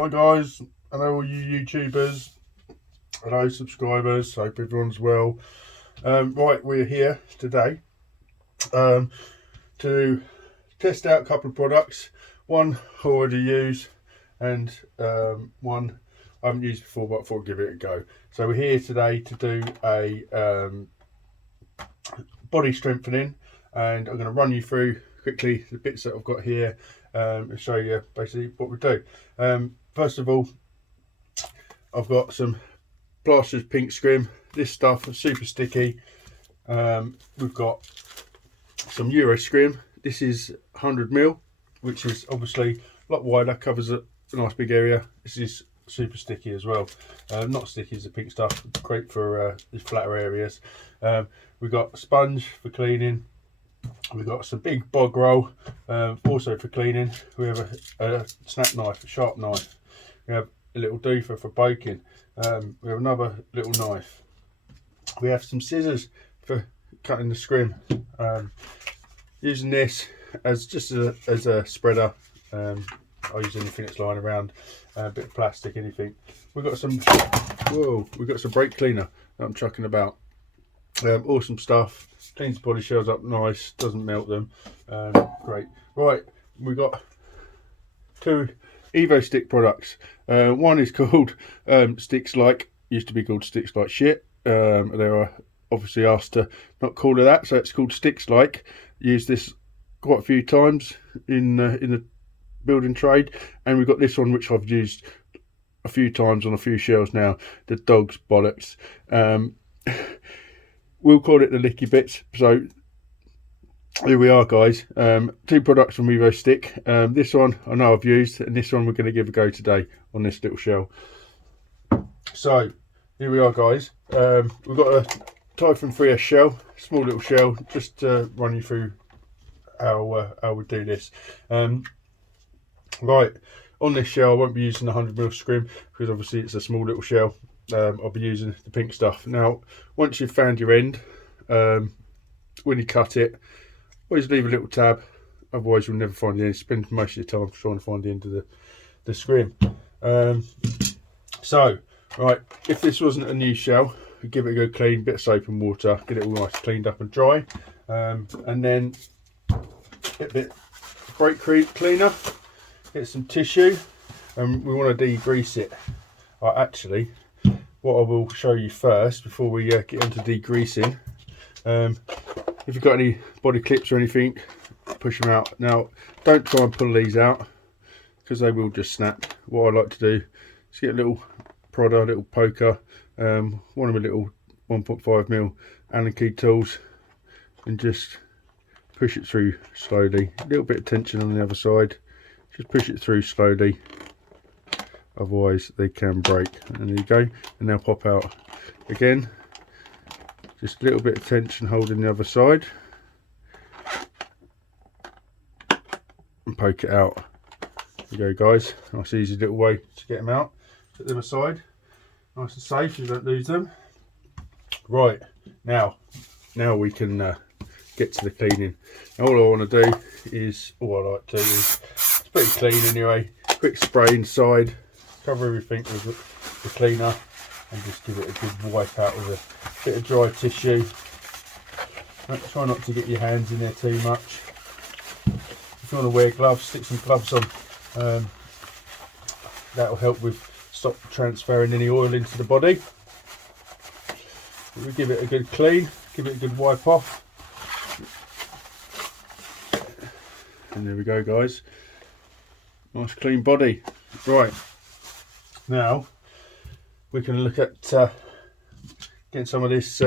Hi guys, hello all you YouTubers, hello subscribers, hope everyone's well. Right, we're here today to test out a couple of products. One I already use and one I haven't used before, but I thought I'd give it a go. So we're here today to do a body strengthening, and I'm going to run you through quickly the bits that I've got here and show you basically what we do. First of all, I've got some Plaster's pink scrim. This stuff is super sticky. We've got some Euro scrim. This is 100ml, which is obviously a lot wider, covers a nice big area. This is super sticky as well. Not sticky as the pink stuff, great for these flatter areas. We've got a sponge for cleaning. We've got some big bog roll, also for cleaning. We have a snap knife, a sharp knife. We have a little doofer for baking. We have another little knife. We have some scissors for cutting the scrim. Using this as just as a spreader. I'll use anything that's lying around, a bit of plastic, anything. We've got some brake cleaner that I'm chucking about. Awesome stuff, cleans the body shells up nice, doesn't melt them. Great. Right, we've got two Evo stick products. One is called Sticks Like, used to be called Sticks Like Shit. They were obviously asked to not call it that, so it's called Sticks Like. Used this quite a few times in the building trade, and we've got this one which I've used a few times on a few shells now, the dog's bollocks. We'll call it the licky bits. So here we are, guys. Two products from Evo Stick. This one I know I've used, and this one we're going to give a go today on this little shell. So here we are, guys. We've got a Typhon 3S shell, small little shell, just to run you through how we do this. Right, on this shell I won't be using the 100ml scrim because obviously it's a small little shell. I'll be using the pink stuff. Now, once you've found your end, when you cut it, always leave a little tab, otherwise you'll never find the end. Spend most of your time trying to find the end of the scrim. So, right, if this wasn't a new shell, give it a good clean, bit of soap and water, get it all nice cleaned up and dry, and then get a bit of brake cleaner, get some tissue, and we want to degrease it. Actually, what I will show you first before we get into degreasing, if you've got any body clips or anything, push them out. Now, don't try and pull these out because they will just snap. What I like to do is get a little prodder, a little poker, one of my little 1.5mm Allen key tools, and just push it through slowly. A little bit of tension on the other side, just push it through slowly, otherwise they can break. And there you go, and they'll pop out again. Just a little bit of tension holding the other side, and poke it out. There you go, guys. Nice easy little way to get them out. Put them aside, nice and safe, you don't lose them. Right, now we can get to the cleaning. Now, all I want to do is, it's pretty clean anyway. Quick spray inside, cover everything with the cleaner, and just give it a good wipe out with a bit of dry tissue. Try not to get your hands in there too much. If you want to wear gloves, stick some gloves on. That will help with stop transferring any oil into the body. We give it a good clean, give it a good wipe off. And there we go, guys. Nice clean body. Right, now we can look at getting some of this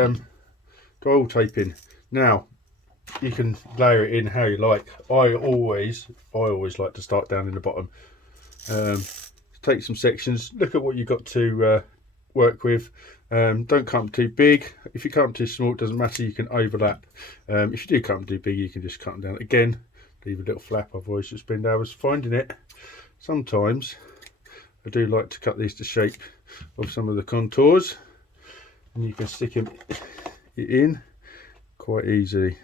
drywall tape in. Now, you can layer it in how you like. I always like to start down in the bottom. Take some sections, look at what you've got to work with. Don't cut them too big. If you cut them too small, it doesn't matter, you can overlap. If you do cut them too big, you can just cut them down again, leave a little flap, otherwise you'll spend hours finding it. Sometimes I do like to cut these to shape of some of the contours, and you can stick it in quite easily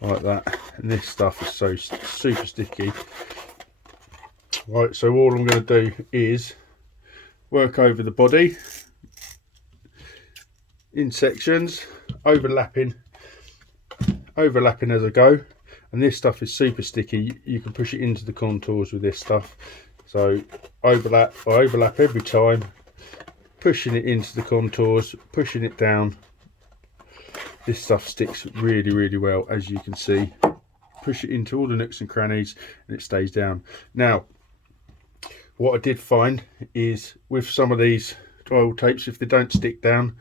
like that. And this stuff is so super sticky. Right, so all I'm going to do is work over the body in sections, overlapping as I go. And this stuff is super sticky. You can push it into the contours with this stuff. So I overlap every time, pushing it into the contours, pushing it down. This stuff sticks really, really well, as you can see. Push it into all the nooks and crannies and it stays down. Now, what I did find is with some of these drywall tapes, if they don't stick down,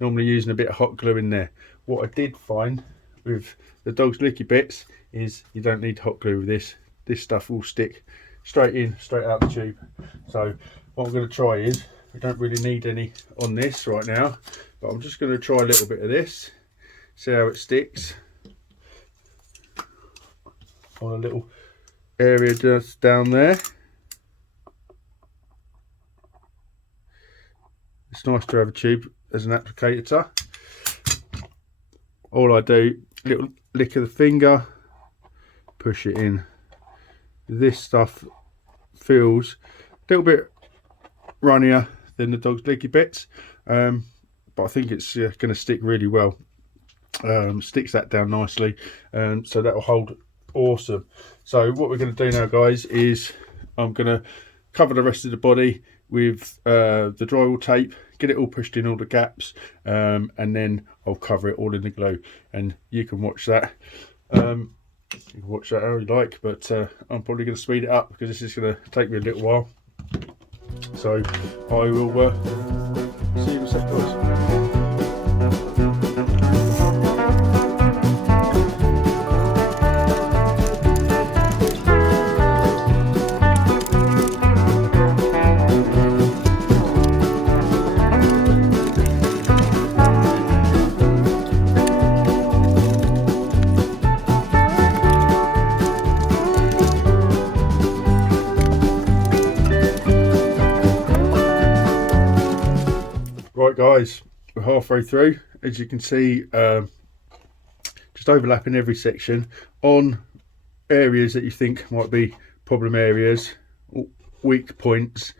normally using a bit of hot glue in there. What I did find with the dog's licky bits is you don't need hot glue with this. This stuff will stick straight in, straight out the tube. So what I'm going to try is, we don't really need any on this right now, but I'm just going to try a little bit of this, see how it sticks on a little area just down there. It's nice to have a tube as an applicator. All I do, little lick of the finger, push it in. This stuff feels a little bit runnier than the dog's licky bits, but I think it's going to stick really well. Sticks that down nicely, so that will hold awesome. So what we're going to do now, guys, is I'm going to cover the rest of the body with the drywall tape, get it all pushed in all the gaps, and then I'll cover it all in the glue, and you can watch that. You can watch that how you like, but I'm probably going to speed it up because this is going to take me a little while. So I will see you in a sec, guys. Right guys, we're halfway through. As you can see, just overlapping every section on areas that you think might be problem areas, weak points,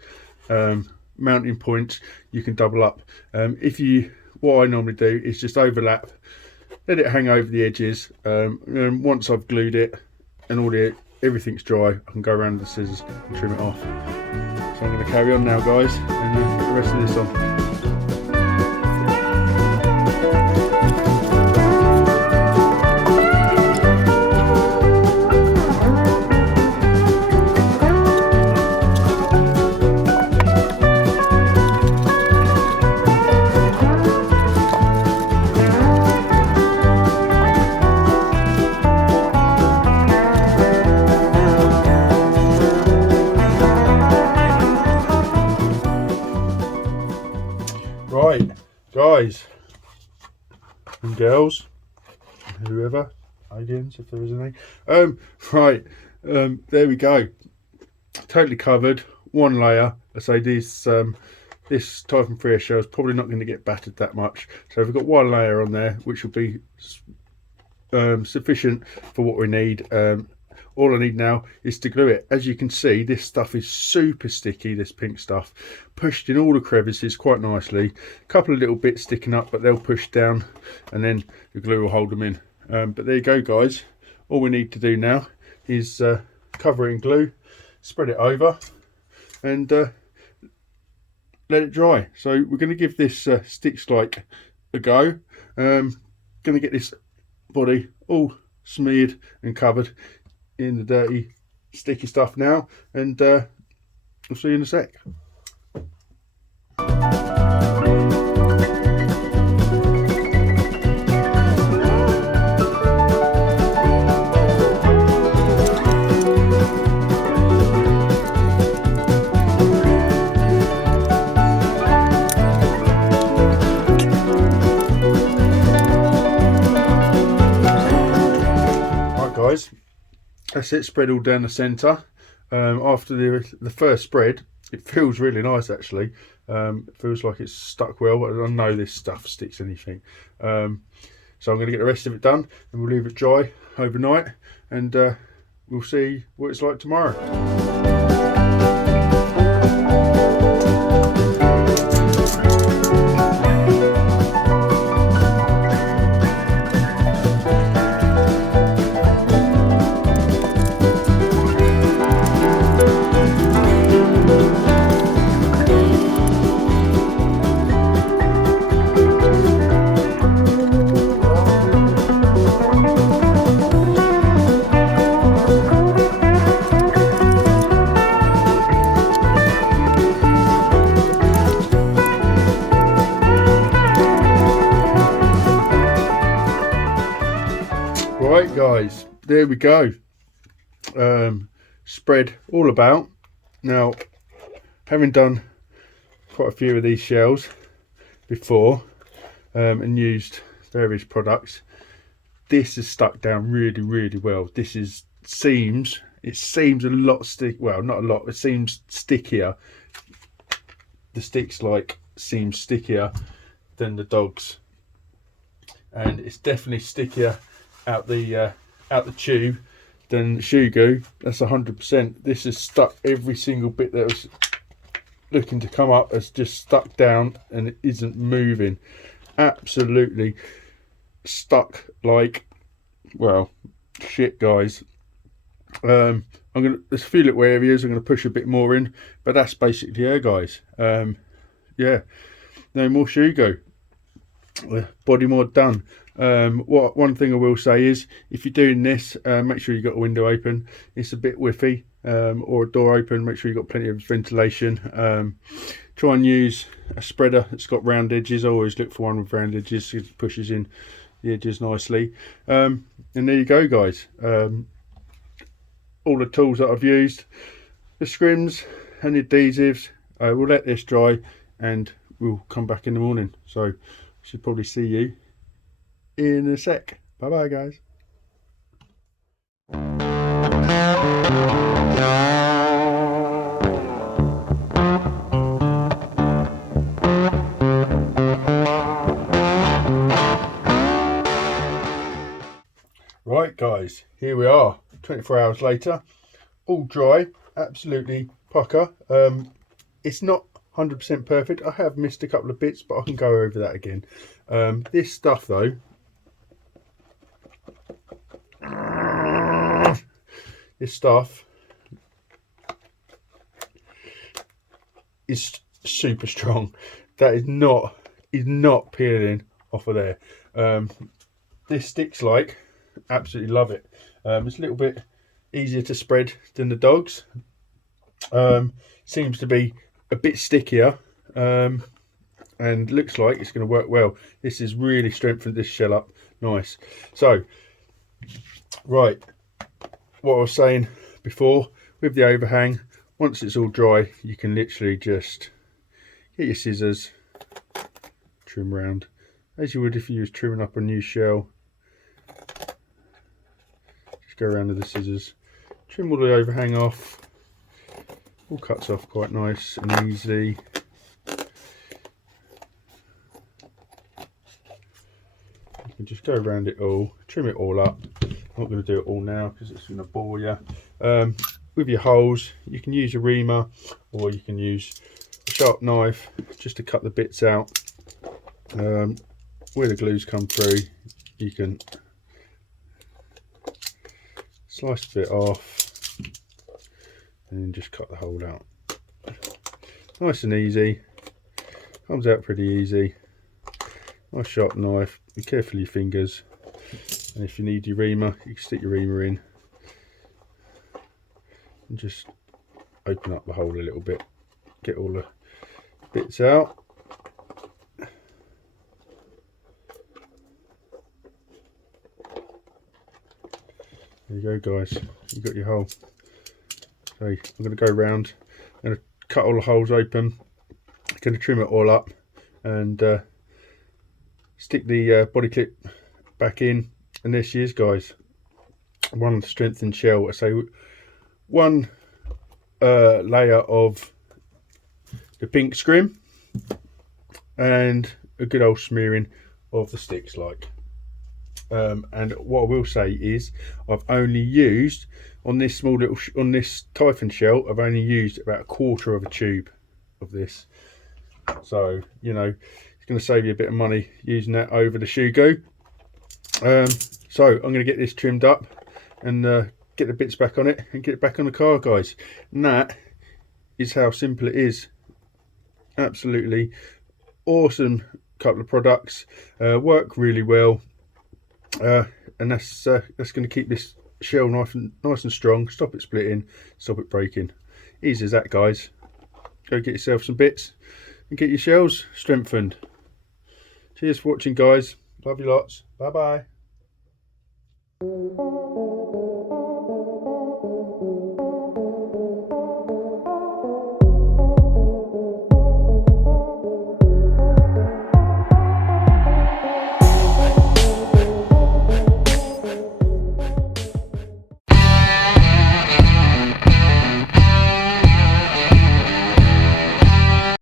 mounting points. You can double up. What I normally do is just overlap, let it hang over the edges, and once I've glued it and everything's dry, I can go around with the scissors and trim it off. So I'm going to carry on now, guys, and put the rest of this on. Right, guys and girls, whoever, aliens, if there is any. There we go. Totally covered, one layer. I say this Typhon free shell is probably not going to get battered that much. So we've got one layer on there, which will be sufficient for what we need. All I need now is to glue it. As you can see, this stuff is super sticky, this pink stuff. Pushed in all the crevices quite nicely. A couple of little bits sticking up, but they'll push down and then the glue will hold them in. But there you go, guys. All we need to do now is cover it in glue, spread it over, and let it dry. So we're going to give this sticks like a go. Going to get this body all smeared and covered in the dirty sticky stuff now, and we'll see you in a sec. Right guys, that's it, spread all down the centre. After the first spread, it feels really nice actually. It feels like it's stuck well, but I know this stuff sticks anything. So I'm going to get the rest of it done and we'll leave it dry overnight, and we'll see what it's like tomorrow. guys, there we go. Spread all about. Now, having done quite a few of these shells before and used various products, this is stuck down really well. This is it seems a lot well, not a lot, it seems stickier. The sticks seem stickier than the dogs, and it's definitely stickier out the tube than shoe goo. That's 100%. This is stuck. Every single bit that was looking to come up has just stuck down and it isn't moving. Absolutely stuck like, well, shit, guys. There's a few little areas I'm gonna push a bit more in, but that's basically it, guys. Yeah, no more shoe goo. Body mod done. One thing I will say is, if you're doing this, make sure you've got a window open. It's a bit whiffy, or a door open. Make sure you've got plenty of ventilation. Try and use a spreader that's got round edges. I always look for one with round edges. It pushes in the edges nicely. And there you go, guys. All the tools that I've used, the scrims and the adhesives. We'll let this dry and we'll come back in the morning. So I should probably see you in a sec. Bye bye, guys. Right, guys, here we are, 24 hours later, all dry, absolutely pucker. It's not 100% perfect. I have missed a couple of bits, but I can go over that again. This stuff though, is super strong. That is not peeling off of there. This sticks like, absolutely love it. It's a little bit easier to spread than the dogs. Seems to be a bit stickier, and looks like it's going to work well. This has really strengthened this shell up nice. So right, what I was saying before with the overhang, once it's all dry, you can literally just get your scissors, trim around as you would if you was trimming up a new shell. Just go around with the scissors, trim all the overhang off. All cuts off quite nice and easy. You can just go around it all, trim it all up. I'm not going to do it all now because it's going to bore you. With your holes, you can use a Arrma or you can use a sharp knife just to cut the bits out. Where the glues come through, you can slice the bit off and then just cut the hole out. Nice and easy, comes out pretty easy. Nice sharp knife, be careful of your fingers, and if you need your Arrma, you can stick your Arrma in and just open up the hole a little bit, get all the bits out. There you go, guys, you got your hole. So I'm going to go around and cut all the holes open. I'm going to trim it all up and stick the body clip back in. And there she is, guys. One strengthened shell. I say one layer of the pink scrim and a good old smearing of the sticks like. And what I will say is, I've only used on this small little on this Typhon shell, I've only used about 1/4 of a tube of this. So you know, it's going to save you a bit of money using that over the shoe goo. So I'm going to get this trimmed up and get the bits back on it and get it back on the car, guys. And that is how simple it is. Absolutely awesome couple of products, work really well. And that's going to keep this shell nice and strong, stop it splitting, stop it breaking. Easy as that, guys. Go get yourself some bits and get your shells strengthened. Cheers for watching, guys. Love you lots. Bye bye.